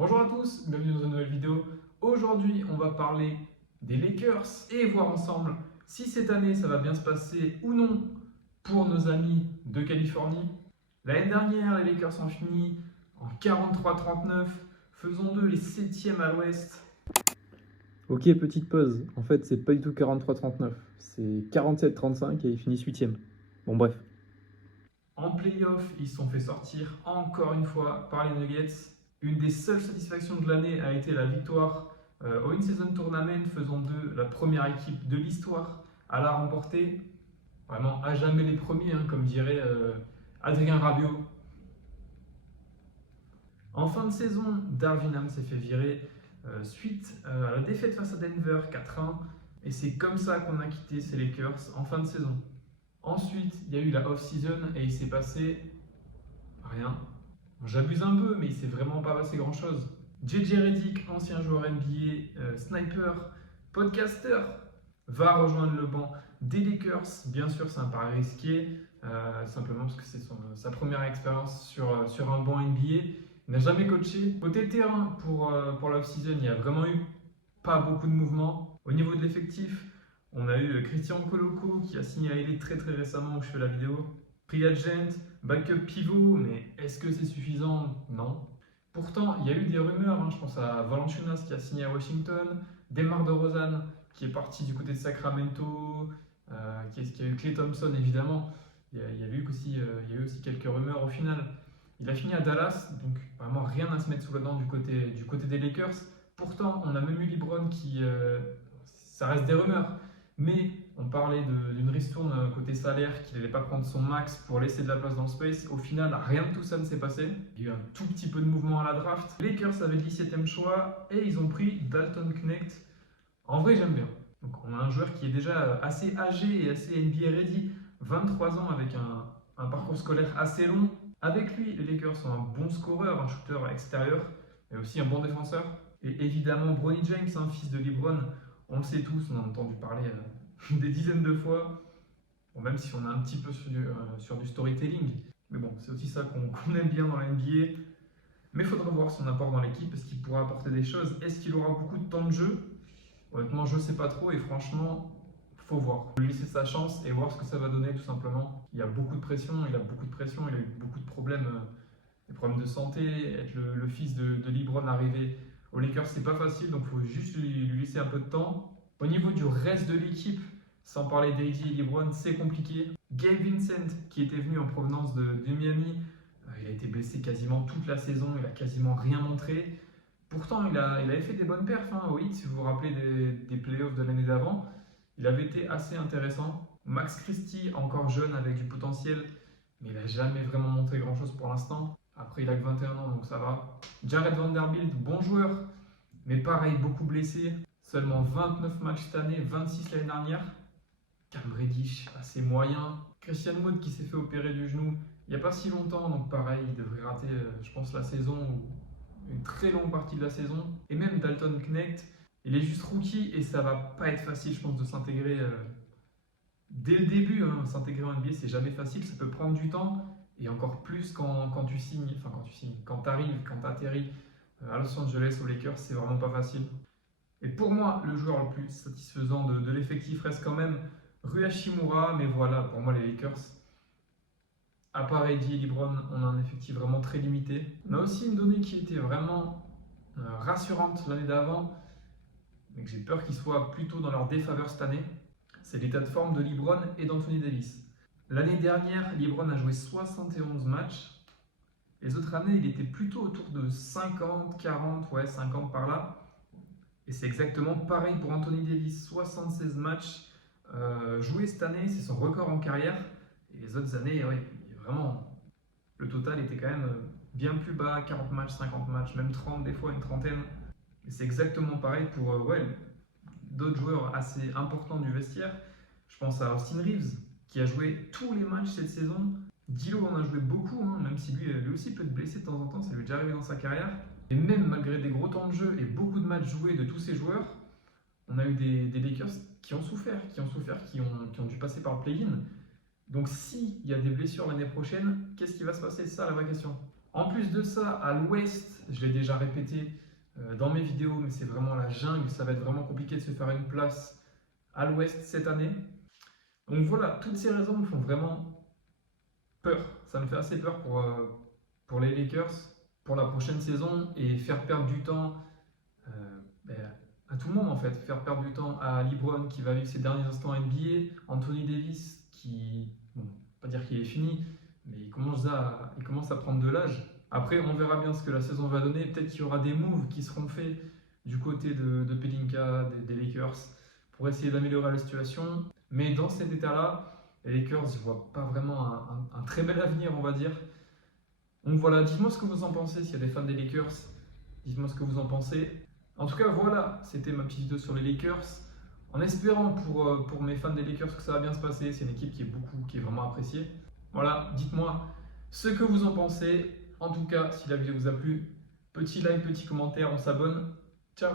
Bonjour à tous, bienvenue dans une nouvelle vidéo. Aujourd'hui, on va parler des Lakers et voir ensemble si cette année ça va bien se passer ou non pour nos amis de Californie. L'année dernière, les Lakers ont fini en 43-39, faisons d'eux les 7e à l'ouest. Ok, petite pause. En fait, c'est pas du tout 43-39. C'est 47-35 et ils finissent 8e. Bon, bref. En playoff, ils se sont fait sortir encore une fois par les Nuggets. Une des seules satisfactions de l'année a été la victoire au In-Season Tournament, faisant d'eux la première équipe de l'histoire à la remporter. Vraiment, à jamais les premiers, hein, comme dirait Adrien Rabiot. En fin de saison, Darvin Ham s'est fait virer suite à la défaite face à Denver 4-1. Et c'est comme ça qu'on a quitté ces Lakers en fin de saison. Ensuite, il y a eu la off-season et il s'est passé rien. J'abuse un peu, mais il s'est vraiment pas passé grand-chose. JJ Redick, ancien joueur NBA, sniper, podcaster, va rejoindre le banc des Lakers. Bien sûr, c'est un pari risqué, simplement parce que c'est sa première expérience sur un banc NBA. Il n'a jamais coaché. Côté terrain, pour la off-season, il n'y a vraiment eu pas beaucoup de mouvements. Au niveau de l'effectif, on a eu Christian Koloko qui a signé à LA très récemment où je fais la vidéo. Free agent, backup pivot, mais est-ce que c'est suffisant? Non. Pourtant, il y a eu des rumeurs, hein, je pense à Valanciunas qui a signé à Washington, DeMar DeRozan qui est parti du côté de Sacramento, qui a eu Klay Thompson évidemment. Il y a eu aussi quelques rumeurs au final. Il a fini à Dallas, donc vraiment rien à se mettre sous la dent du côté des Lakers. Pourtant, on a même eu LeBron qui, ça reste des rumeurs, mais on parlait d'une ristourne côté salaire, qu'il n'allait pas prendre son max pour laisser de la place dans le space. Au final, rien de tout ça ne s'est passé. Il y a eu un tout petit peu de mouvement à la draft. Les Lakers avaient le 17e choix et ils ont pris Dalton Knecht. En vrai, j'aime bien. Donc, on a un joueur qui est déjà assez âgé et assez NBA ready, 23 ans avec un parcours scolaire assez long. Avec lui, les Lakers sont un bon scoreur, un shooter extérieur, mais aussi un bon défenseur. Et évidemment, Bronny James, un fils de LeBron, on le sait tous, on en a entendu parler des dizaines de fois, bon, même si on est un petit peu sur du storytelling. Mais bon, c'est aussi ça qu'on aime bien dans la NBA. Mais il faudra voir son apport dans l'équipe, est-ce qu'il pourra apporter des choses, est-ce qu'il aura beaucoup de temps de jeu? Honnêtement, je ne sais pas trop et franchement, faut voir. Lui laisser sa chance et voir ce que ça va donner tout simplement. Il y a beaucoup de pression, il a beaucoup de pression, il a eu beaucoup de problèmes, des problèmes de santé. Être le fils de LeBron arrivé aux Lakers, c'est pas facile, donc il faut juste lui laisser un peu de temps. Au niveau du reste de l'équipe, sans parler d'AD et LeBron, c'est compliqué. Gabe Vincent, qui était venu en provenance de Miami, il a été blessé quasiment toute la saison, il a quasiment rien montré. Pourtant, il avait fait des bonnes perfs au Heat, si vous vous rappelez des playoffs de l'année d'avant. Il avait été assez intéressant. Max Christie, encore jeune avec du potentiel, mais il n'a jamais vraiment montré grand-chose pour l'instant. Après, il a que 21 ans, donc ça va. Jared Vanderbilt, bon joueur, mais pareil, beaucoup blessé. Seulement 29 matchs cette année, 26 l'année dernière. Cam Reddish, assez moyen. Christian Wood qui s'est fait opérer du genou il n'y a pas si longtemps, donc pareil, il devrait rater, je pense, la saison ou une très longue partie de la saison. Et même Dalton Knecht, il est juste rookie et ça va pas être facile, je pense, de s'intégrer dès le début. S'intégrer en NBA, c'est jamais facile, ça peut prendre du temps. Et encore plus quand tu signes, quand tu arrives, quand tu atterris à Los Angeles, aux Lakers, c'est vraiment pas facile. Et pour moi, le joueur le plus satisfaisant de l'effectif reste quand même Rui Hachimura, mais voilà, pour moi, les Lakers, à part Eddie et LeBron, on a un effectif vraiment très limité. On a aussi une donnée qui était vraiment rassurante l'année d'avant, mais que j'ai peur qu'ils soient plutôt dans leur défaveur cette année. C'est l'état de forme de LeBron et d'Anthony Davis. L'année dernière, LeBron a joué 71 matchs. Les autres années, il était plutôt autour de 50, 40, ouais, 50 par là. Et c'est exactement pareil pour Anthony Davis, 76 matchs joués cette année, c'est son record en carrière. Et les autres années, ouais, vraiment, le total était quand même bien plus bas, 40 matchs, 50 matchs, même 30 des fois, une trentaine. Et c'est exactement pareil pour d'autres joueurs assez importants du vestiaire. Je pense à Austin Reeves, qui a joué tous les matchs cette saison. D'Lo en a joué beaucoup, même si lui aussi peut être blessé de temps en temps, ça lui est déjà arrivé dans sa carrière. Et même malgré des gros temps de jeu et beaucoup de matchs joués de tous ces joueurs, on a eu des Lakers qui ont souffert, qui ont dû passer par le play-in. Donc s'il y a des blessures l'année prochaine, qu'est-ce qui va se passer? C'est ça la vraie question. En plus de ça, à l'ouest, je l'ai déjà répété dans mes vidéos, mais c'est vraiment la jungle, ça va être vraiment compliqué de se faire une place à l'ouest cette année. Donc voilà, toutes ces raisons me font vraiment peur. Ça me fait assez peur pour les Lakers, pour la prochaine saison, et faire perdre du temps ben, à tout le monde en fait. Faire perdre du temps à LeBron qui va vivre ses derniers instants NBA, Anthony Davis qui, bon, pas dire qu'il est fini, mais il commence à prendre de l'âge. Après, on verra bien ce que la saison va donner. Peut-être qu'il y aura des moves qui seront faits du côté de Pelinka, des Lakers, pour essayer d'améliorer la situation. Mais dans cet état-là, les Lakers, je ne vois pas vraiment un très bel avenir, on va dire. Donc voilà, dites-moi ce que vous en pensez. S'il y a des fans des Lakers, dites-moi ce que vous en pensez. En tout cas, voilà, c'était ma petite vidéo sur les Lakers. En espérant pour mes fans des Lakers que ça va bien se passer. C'est une équipe qui est vraiment appréciée. Voilà, dites-moi ce que vous en pensez. En tout cas, si la vidéo vous a plu, petit like, petit commentaire, on s'abonne. Ciao!